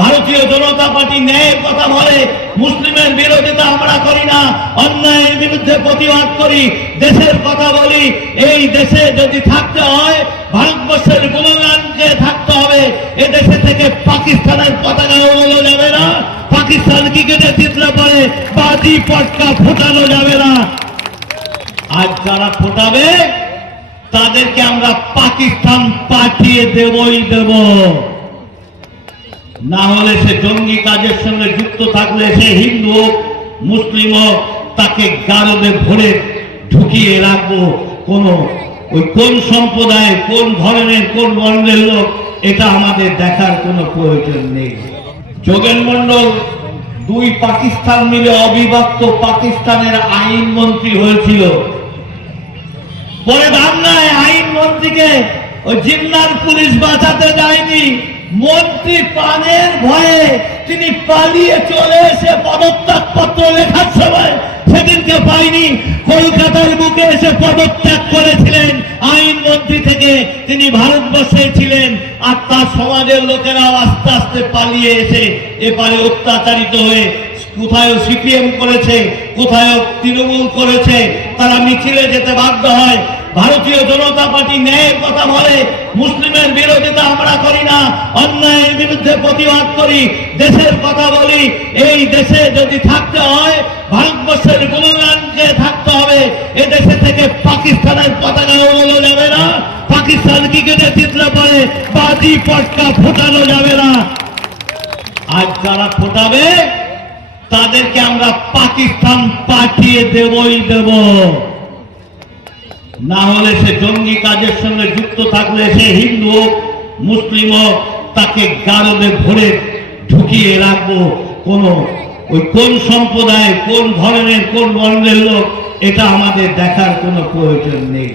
ভারতীয় জনতা পার্টি ন্যায়ের কথা বলে মুসলিমের বিরোধিতা আমরা করি না, অন্যায়ের বিরুদ্ধে প্রতিবাদ করি, দেশের কথা বলি। এই দেশে যদি থাকতে হয়, ভারতবর্ষের গুণগানকে থাকতে হবে, এ দেশে থেকে পাকিস্তানের পতাকা ওড়ানো যাবে না। পাকিস্তান ক্রিকেটে জিতলে পরে বাজি পটকা ফোটানো যাবে না। আর যারা ফোটাবে, তাদেরকে আমরা পাকিস্তান পাঠিয়ে দেবই দেব। না হলে সে জঙ্গি কাজের সঙ্গে যুক্ত থাকলে সে হিন্দু হোক, মুসলিম হোক, তাকে গারদে ভরে ঢুকিয়ে রাখব। কোন, ওই কোন সম্প্রদায়, কোন ধরনের, কোন বর্ণের লোক, এটা আমাদের দেখার কোনো প্রয়োজন নেই। যোগেন মন্ডল দুই পাকিস্তান মিলে অবিভক্ত পাকিস্তানের আইন মন্ত্রী হয়েছিল। পরে ভাবনায় আইন মন্ত্রীকে ওই জিন্নার পুলিশ বাঁচাতে যায়নি। মন্ত্রী পানের ভয়ে তিনি পালিয়ে চলে এসে পদত্যাগ পত্র লেখার সময় সেদিনকে পাইনি। কলকাতার বুকে এসে পদত্যাগ করেছিলেন আইন মন্ত্রী থেকে। তিনি ভারতবর্ষে ছিলেন আর তার সমাজের লোকেরাও আস্তে আস্তে পালিয়ে এসে এপারে অত্যাচারিত হয়ে কোথায় সিপিএম করেছে কোথায় তৃণমূল করেছে, তারা মিছিলে যেতে বাধ্য হয়। ভারতীয় জনতা পার্টি ন্যায়ের কথা বলে, মুসলিমের বিরোধিতা আমরা করি না অন্যায়ের বিরুদ্ধে প্রতিবাদ করি, দেশের কথা বলি। এই দেশে যদি থাকতে হয়, ভারতবর্ষের গুণগানকে থাকতে হবে, এ দেশে থেকে পাকিস্তানের পতাকা ওড়ানো যাবে না। পাকিস্তান ক্রিকেটে জিতলে পরে বাজি পটকা ফোটানো যাবে না। আর যারা ফোটাবে, তাদেরকে আমরা পাকিস্তান পাঠিয়ে দেবই দেব। না হলে সে জঙ্গি কাজের সঙ্গে যুক্ত থাকলে সে হিন্দু হোক, মুসলিম হোক তাকে গারদে ভরে ঢুকিয়ে রাখব। কোন ওই কোন সম্প্রদায়, কোন ধরনের, কোন বর্ণের লোক, এটা আমাদের দেখার কোনো প্রয়োজন নেই।